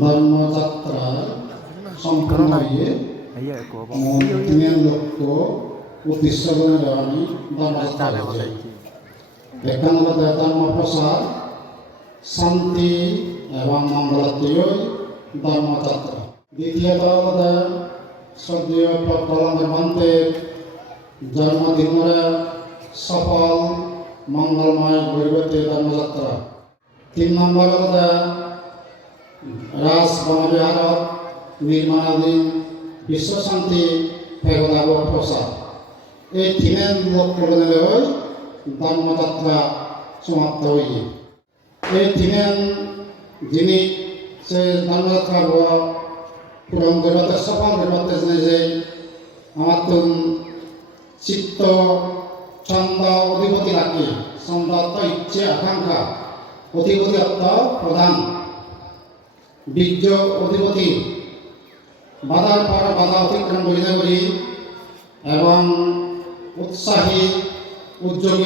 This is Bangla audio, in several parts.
ধর্মযাত্রা সম্পূর্ণ হয়ে তিনের লক্ষ্য উদ্দেশ্যগুলো আমি ধর্মযাত্রা যাই। এখানে ধর্ম প্রসার শান্তি এবং মঙ্গলাত্মীয় ধর্মযাত্রা। দ্বিতীয়ত শ্রদ্ধেয় প্রধানমন্ত্রীর জন্মদিনের সফল মঙ্গলময় গরিবতী ধর্মযাত্রা। 3 নম্বর রাজ বনবিহারত নির্মাণাধীন বিশ্বশান্তি পেগোদাব প্রসার। এই তিনের লক্ষ্য ধর্মযাত্রা সমাপ্ত হয়ে এই তিনের যিনি সে ধর্মযাত্রা পূরণ করতে সফল করতে যে আমার তো চিত্ত ছন্দ অধিপতি রাখি ছন্দ ইচ্ছে আকাঙ্ক্ষা অধিপতি অর্থ প্রধান বীর্য অধিপতি বাধার পর বাধা অতিক্রম করিতে করি এবং উৎসাহী উদ্যোগী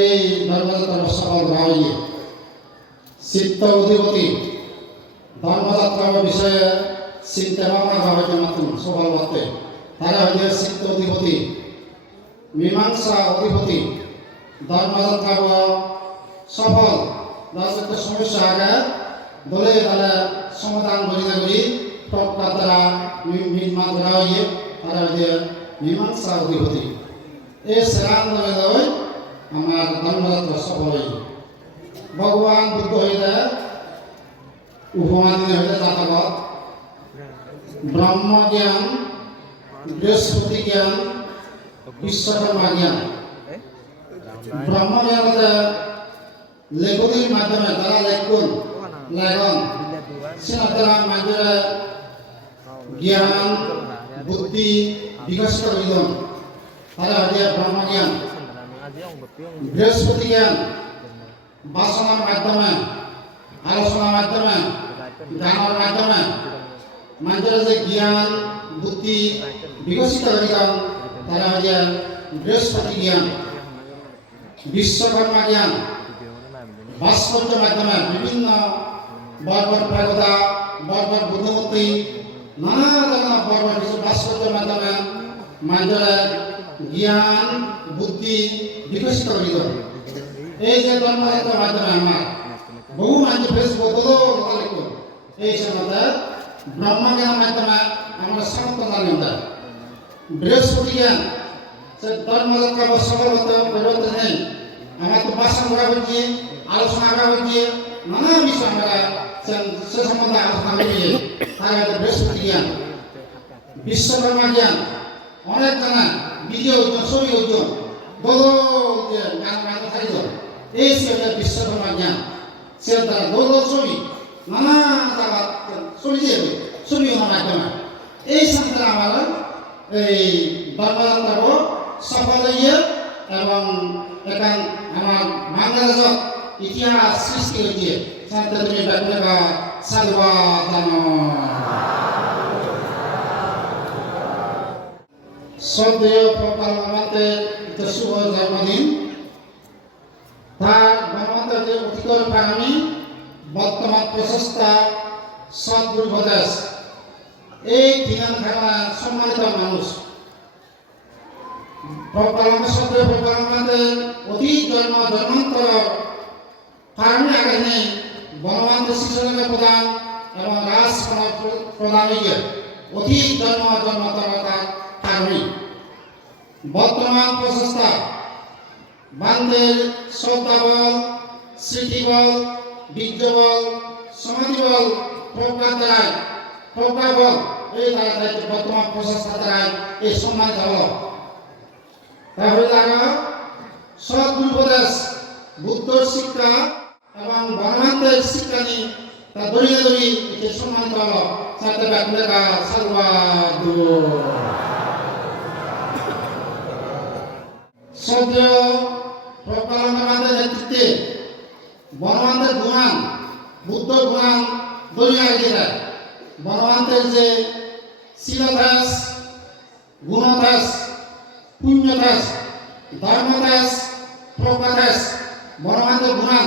এই ধর্মযাত্রা সফল হয়ে চিত্ত অধিপতি ধর্মযাত্রা বিষয়ে চিন্তা ভাবনা ভাবে মাত্র সফল করতে তারা হইলে চিত্ত অধিপতি মীমাংসা অধিপতি ধর্মযাত্রা সফল রাজত্ব সমস্যা আগে দলে তারা সমাধান করিতে করি তৎকাল তারা নির্মাণ করা হইয়ে তারা হইলে মীমাংসা অধিপতি এই শ্রেণ আমার ধর্মযাত্রা সফল হইল। ভগবান বুদ্ধ হইলে উপমা দিনে হইলে তাতক ব্রহ্ম জ্ঞান বৃহস্পতি জ্ঞান বিশ্বকর্মা জ্ঞান। ব্রহ্ম জ্ঞান লেখনির মাধ্যমে তারা লেখন সেনাতারা মাধ্যমে জ্ঞান বুদ্ধি বিকশিত হইল তারা হইলে ব্রহ্ম জ্ঞান। বৃহস্পতি জ্ঞান বাসনার মাধ্যমে আলোচনার মাধ্যমে গানের মাধ্যমে মানুষের যে জ্ঞান বুদ্ধি বিকশিত হইল তারা হইলে বৃহস্পতি জ্ঞান। বিশ্বকর্মা জ্ঞান ভাস্কর্যের মাধ্যমে বিভিন্ন বর্বর প্রাগতা বর্বর বুদ্ধমূর্তি নানা ধরনের বর্বর কিছু ভাস্কর্যের মাধ্যমে মানুষের জ্ঞান বুদ্ধি বিকশিত হইল। এই যে ধর্মযাত্রার মাধ্যমে আমার বহু মানুষ ফেসবুক লিখল এই সময় ব্রহ্মজ্ঞানের মাধ্যমে আমরা সমস্ত জানি বৃহস্পতি জ্ঞান সে ধর্মযাত্রা সফল হতে পরিবর্তন নেই আমার তো ভাষণ করা হচ্ছে আলোচনা করা হচ্ছে নানা বিষয় আমরা সে সম্বন্ধে আলোচনা করি তার বৃহস্পতি জ্ঞান। বিশ্বকর্মা জ্ঞান অনেক জানা ভিডিও ছবি অর্জন বড় যে গান থাকি এই সে বিশ্বকর্মা জ্ঞান সে তারা বড় ছবি নানা জায়গা ছবি দিয়ে ছবি মাধ্যমে এই সাথে আমার এই ধর্মযাত্রা সফল হয়ে এবং এখান আমার বাংলাদেশত ইতিহাস সৃষ্টি হয়েছে সাথে তুমি ব্যাপারে সাধুবাদ জানো। শ্রদ্ধেয় প্রধানমন্ত্রীর শুভ জন্মদিন তার গণতন্ত্রের অধিকার প্রাণী বর্তমান প্রচেষ্টা সদ্গুরুপদেশ এই তিন সম্মানিত মানুষ শ্রদ্ধেয় প্রধানমন্ত্রীর অতি জন্মান্তর কারণে আগে নেই বনবন্ধু শিশুদের প্রধান এবং রাজ প্রধানীকে অতি জন্মান্তরতার কারণে বর্তমান প্রচেষ্টা বান্ধের শ্রদ্ধাবল স্মৃতিবল বীর্যবল সমাধিবল প্রজ্ঞাবল এই দ্বারা বর্তমান প্রচেষ্টা দ্বারাই এই সম্মানিত হল। তাহলে তারা সদ্গুরুপদেশ বুদ্ধ শিক্ষা এবং বনবন্ধের শিক্ষা নিয়ে তা দড়িয়ে দড়ি এটি সম্মানিত হল সাথে ব্যাকুলেকা সাধুবাদ। শ্রদ্ধেয় প্রধানমন্ত্রীর নেতৃত্বে বনবন্ধের গুণান বুদ্ধ গুণান দড়িয়ে গেছে বনবন্ধের যে শিলদাস গুণদাস পুণ্যদাস ধর্মদাস প্রজ্ঞাদাস বনবন্ধের গুণান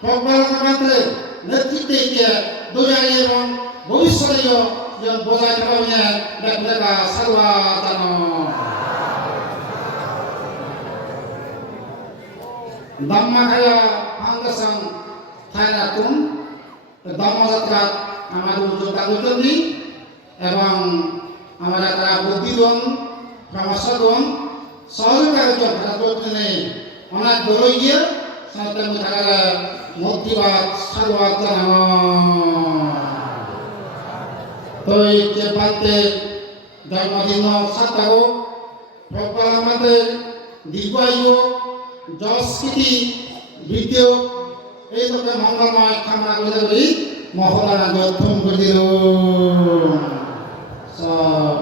প্রজ্ঞানন্দের নেতৃত্বে দুজানি এবং ভবিষ্যতেও যেন বজায় থাকবে দেখা সারবা জানো Dhammakaya Pangasang Thainatum Dhammajatra আমাদের উদ্যোগী এবং আমরা তারা বুদ্ধিগণ প্রমাসগণ সহযোগিতা ভারতবর্ষে অনেক দলীয় সনাতন থাকার মূর্তিবাদ সারবাদ জানানো তো এই যে পাতে জন্মদিন সাতাও প্রবল আমাদের দীর্ঘায়ু যশকৃতি বৃদ্ধি এই তোকে মঙ্গলময় কামনা করে মহলানা গঠন করে দিল সব